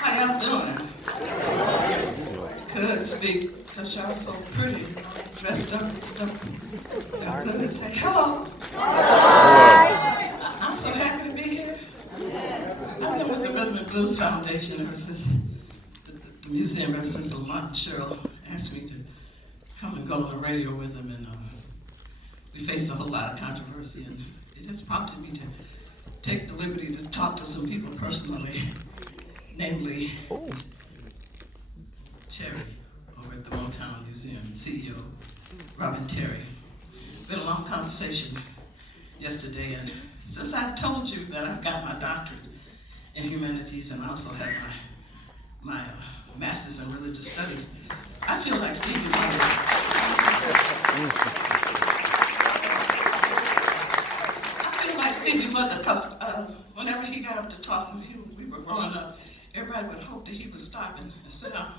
How y'all doing? Good, speak, because y'all so pretty, dressed up and stuff. Y'all good, say hello. I'm so happy to be here. I've been with the Rhythm and Blues Foundation ever since, the museum ever since Lamont and Cheryl asked me to come and go on the radio with them, and we faced a whole lot of controversy, and it has prompted me to take the liberty to talk to some people personally, namely Terry over at the Motown Museum, CEO Robin Terry. We had a long conversation yesterday, and since I told you that I've got my doctorate in humanities and I also have my master's in religious studies, I feel like Stevie Wonder. I feel like Stevie Wonder, because whenever he got up to talk, we were growing up, everybody would hope that he would stop and sit down.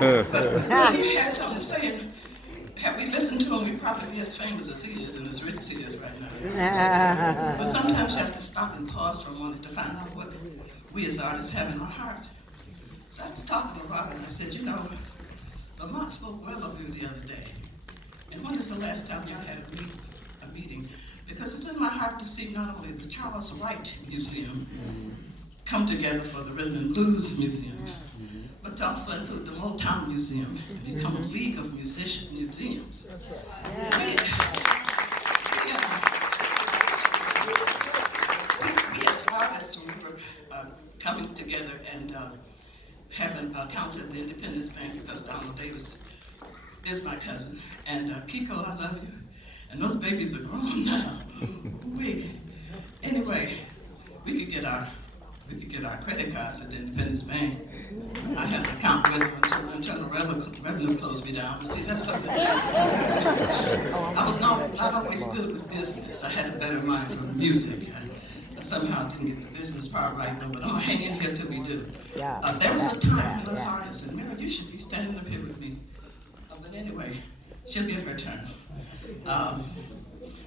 But he had something to say, and had we listened to him, we'd probably be as famous as he is and as rich as he is right now. But sometimes you have to stop and pause for a moment to find out what we as artists have in our hearts. So after talking to Robin, I said, you know, Lamont spoke well of you the other day. And when is the last time y'all had a meeting? Because it's in my heart to see not only the Charles Wright Museum come together for the Rhythm and Blues Museum, but to also include the Motown Museum and become a league of museums. We as artists, when we were coming together and having accounts at the Independence Bank, because Donald Davis is my cousin, and Kiko, I love you, and those babies are grown now. Anyway, we could get our credit cards at the Independence Bank. I had an account with them until Internal Revenue closed me down. But see, that's something else. I was not always good with business. I had a better mind for the music. I somehow didn't get the business part right, though, but I'm gonna hang in here till we do. There was a time when us artists, and Mary, you should be standing up here with me. But anyway, she'll get her turn.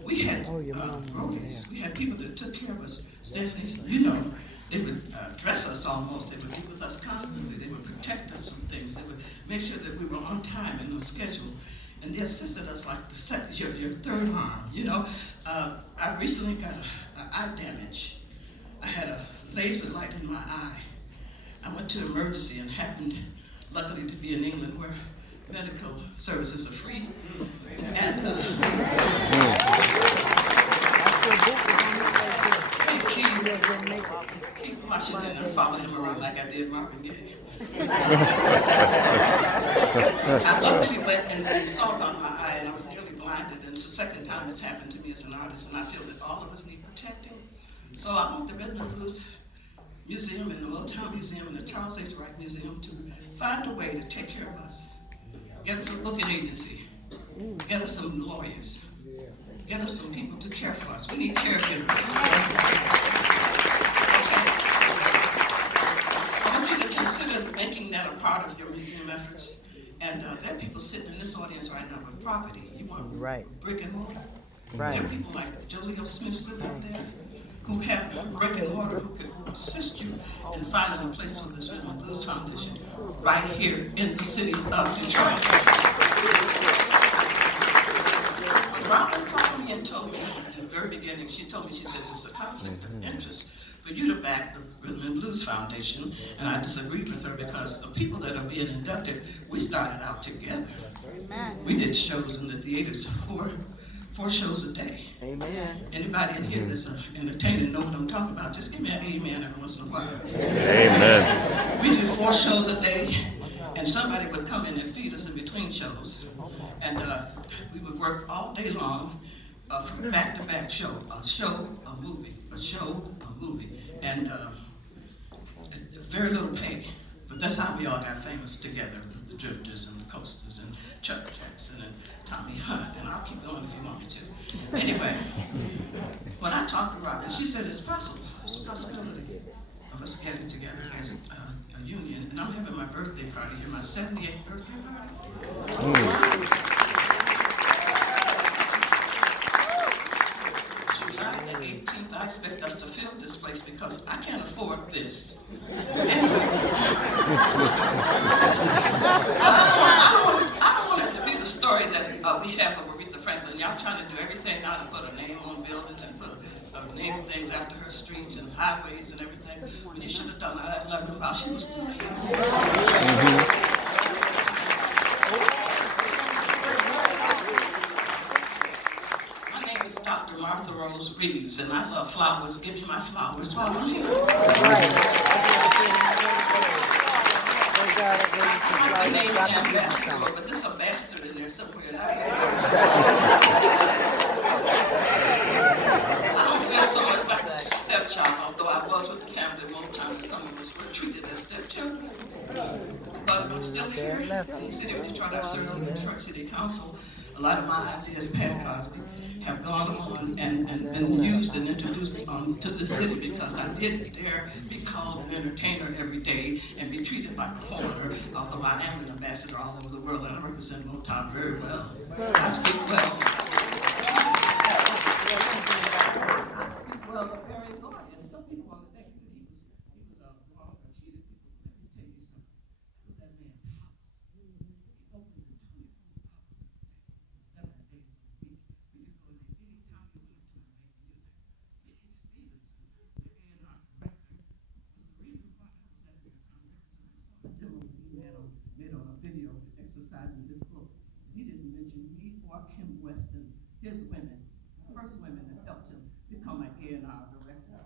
We had roadies. We had people that took care of us. Stephanie, you know, they would dress us almost. They would be with us constantly. They would protect us from things. They would make sure that we were on time and on schedule. And they assisted us like your third arm, you know. I recently got an eye damage. I had a laser light in my eye. I went to emergency and happened, luckily, to be in England where medical services are free. And keep Washington and follow him around like I did Marvin Gaye. I luckily went and saw about my eye, and I was nearly blinded, and it's the second time it's happened to me as an artist, and I feel that all of us need protecting. So I want the Rhythm and Blues Museum and the Motown Museum and the Charles H. Wright Museum to find a way to take care of us. Get us a booking agency. Get us some lawyers. Get us some people to care for us. We need caregivers. I want you to consider making that a part of your museum efforts. And there are people sitting in this audience right now with property. You want brick and mortar. There are people like Jolio Smith sitting up there who have brick and mortar who can assist you in finding a place for this Rhythm and Blues Foundation right here in the city of Detroit. Robin called me and told me at the very beginning, she told me, she said, there's a conflict of interest for you to back the Rhythm and Blues Foundation, and I disagreed with her because the people that are being inducted, we started out together. We did shows in the theaters, four shows a day. Amen. Anybody in here that's entertaining know what I'm talking about, just give me an amen every once in a while. Amen. We did 4 shows a day, and somebody would come in and feed us in between shows. And we would work all day long from back-to-back show, a movie, a show, a movie, and very little pay. But that's how we all got famous together, with the Drifters and the Coasters and Chuck Jackson and Tommy Hunt, and I'll keep going if you want me to. Anyway, when I talked to Robin, she said it's possible. There's a possibility of us getting together as a union, and I'm having my birthday party here, my 78th birthday party. July July the 18th, I expect us to fill this place because I can't afford this. I don't want it to be the story that we have of Aretha Franklin. Y'all trying to do everything now to put a name on buildings and put name things after her streets and highways and everything. When you should have done that 11 while she was still here. My name is Dr. Martha Rose Reeves, and I love flowers. Give me my flowers while I'm here. I named ambassador, but there's a bastard in there somewhere. I don't feel so much like a stepchild, although I was with the family more times. Some of us were treated as stepchildren. But I'm still here in the city of Detroit. I've served on the Detroit City Council. A lot of my ideas, Pat Cosby, have gone on and been used and introduced to the city because I didn't dare be called an entertainer every day and be treated like a foreigner, although I am an ambassador all over the world and I represent Motown very well. I speak well. Well, very good. And some people want to think that he was wrong or cheated people. Let me tell you something. That was that man's house. He opened the 24 hours a day, 7 days a week. When you go there, any time you want to make music. Mickey Stevenson, the A&R director, was the reason why I was at the conference. And I saw a demo he made on a video exercising this book. He didn't mention me or Kim Weston, his women, the first women that helped him become an A&R director.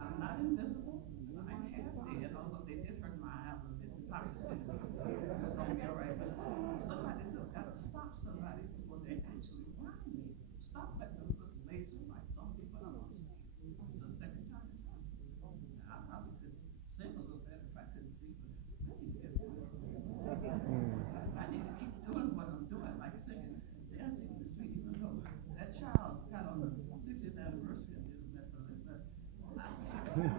I'm not invisible. I am half dead, although they did hurt my eye a little bit. The doctor said it's going to be all right. But somebody got to stop somebody before they actually blind me. Stop letting them put laser lights on me when I'm on stage. It's the second time it's happened. I probably could sing a little better if I couldn't see, but I need to get better. I need to keep doing what I'm doing, like singing, dancing in the street, even though that child got on the 60th anniversary and did a mess of it, but I can't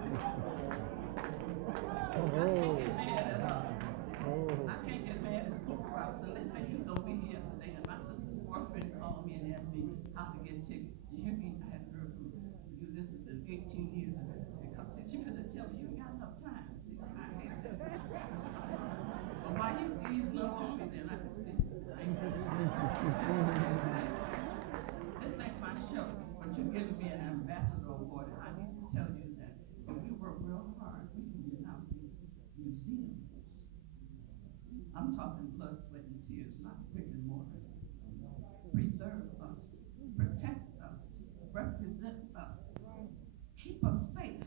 get mad at I can't get mad at Smokey Robinson. They say he was over here yesterday, and my sister's boyfriend called me and asked me how to get tickets. You hear me? I hadn't heard from you. This is in 18 years. She finna tell me you ain't got enough time. See, I hate that. But why you easing up on me then? I can see. This ain't my show, but you're giving me an ambassador award, and I need to tell you that if we work real hard, we can get out these museums. I'm talking blood, sweat, and tears, not brick and mortar. Preserve us, protect us, represent us, keep us safe,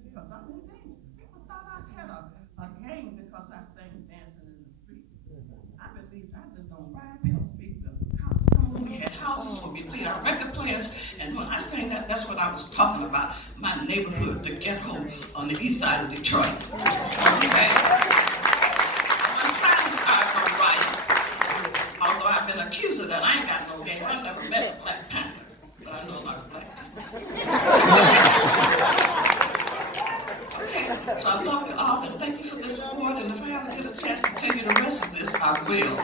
because I'm in danger. People thought I had a gang because I sang dancing in the street. I believe I lived on Ryan Street, the cobblestone. We had houses where we played our record players, and when I sang that, that's what I was talking about. My neighborhood, the ghetto on the east side of Detroit. Okay? I'm trying to start a riot. Although I've been accused of that, I ain't got no game. I've never met a Black Panther, but I know a lot of black people. Okay, so I love you all, and thank you for this award, and if I ever get a chance to tell you the rest of this, I will.